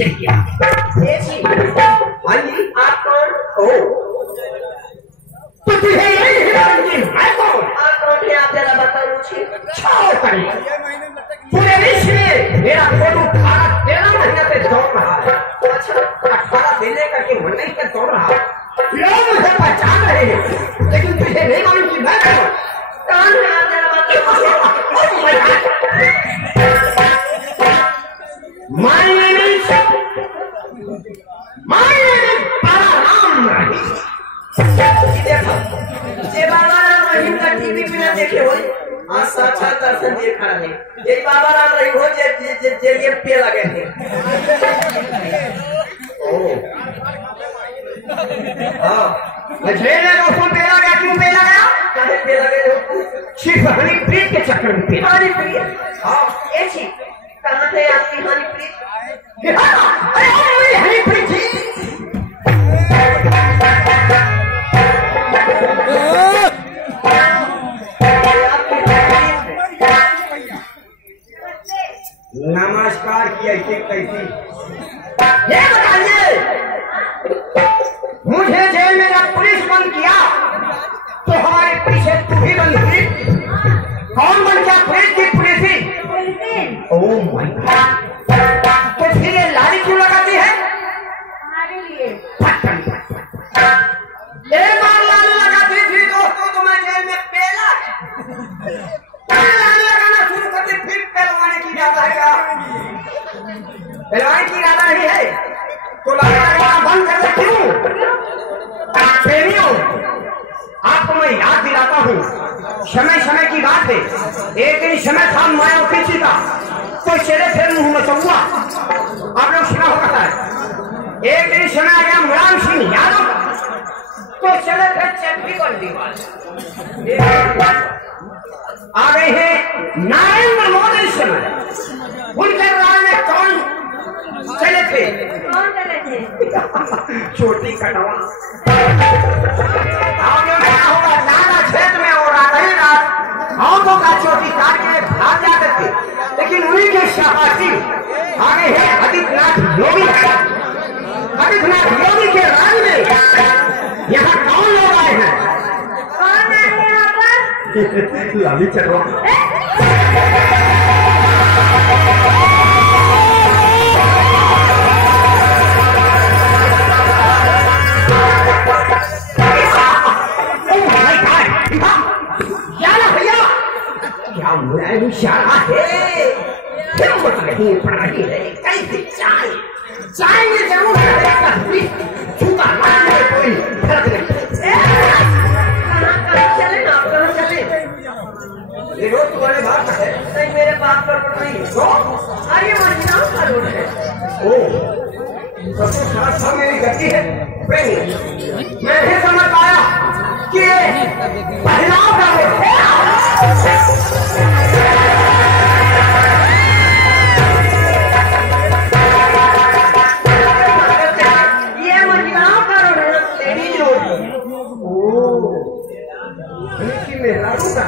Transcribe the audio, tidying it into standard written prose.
छिड़ गया। हाँ जी, आप कौन? ओ, तो तुझे यही हिरानगी मैं कौन? आप कौन थे? आप जरा बताओ मुझे। छोड़ करी पूरे विश्व में मेरा फोटो 13 महीने से दौड़ रहा है। अच्छा, 18 दिन करके मन नहीं कर दौड़ रहा। लोग मुझे पहचान रहे हैं, लेकिन तुझे नहीं मालूम कि मैं कौन? कौन है? आप जरा बताओ। My name is बालाराम रहीम। ये बालाराम रहीम का टीवी पे ना देखे हो, आज साक्षात दर्शन देखा है। ये बालाराम रहीम हो जे ये पे लगे थे। हाँ, जेल में दोस्तों पे लगा, क्यों पे लगा? काहे पे लगे हो? सिर्फ हनीप्रीत के चक्कर में पे। हनीप्रीत? हाँ, ये चीज कहाँ थे आपकी हनीप्रीत? अरे हनीप्रीत जी, नमस्कार की ऐसे कैसी? ये बताइए, मुझे जेल में जब पुलिस बंद किया तो हमारे पीछे तू ही बंद हुई। कौन बन गया? पुलिस की पुलिस? ओह माय गॉड, तो फिर ये लाली क्यों लगाती है? हमारे लिए। एक बार लाली लगाती थी दोस्तों तो मैं जेल में पेला लाली लगाना शुरू करती, फिर पहलवाने की इरादा है क्या? पहलवान की इरादा नहीं है तो लाली लगाना बंद कर दे। क्यों? प्रेमियों, आपको मैं याद दिलाता हूँ, समय समय की बात है। एक दिन समय था मायावती का, तो चले फिर मुंह मचौआ, आप लोग सुना होगा है। एक दिन समय आ गया मुलायम सिंह यादव का, तो चले फिर चटनी कर दी। आ गए हैं नरेंद्र मोदी समय, उनके राज में कौन चले थे? कौन चले थे? चोटी कटवा। क्या होगा? नाना क्षेत्र में और ही रात हाथों का चोटी काट के भाग जाते थे, लेकिन उन्हीं के शाबाशी आगे है आदित्यनाथ योगी। आदित्यनाथ योगी के राज में यहाँ कौन लोग आए हैं? कौन आए हैं यहाँ पर? लाली चढ़वा। क्या मुलायम इशारा है? हिम्मत नहीं पड़ रही है, कैसे जाए? जाएंगे जरूर, छूता मारने कोई फर्क नहीं। कहाँ चले ना, कहाँ चले? ये रोड तुम्हारे बात है? नहीं, मेरे बात पर पड़ रही है। तो आइए महीना का रोड है। ओ, सबसे खास था मेरी गति है प्रेमी। मैं भी समझ पाया कि महिलाओं का रोड है। ये महिलाओं का रोड है, लेडीज रोड। ओह, मेहरारू का।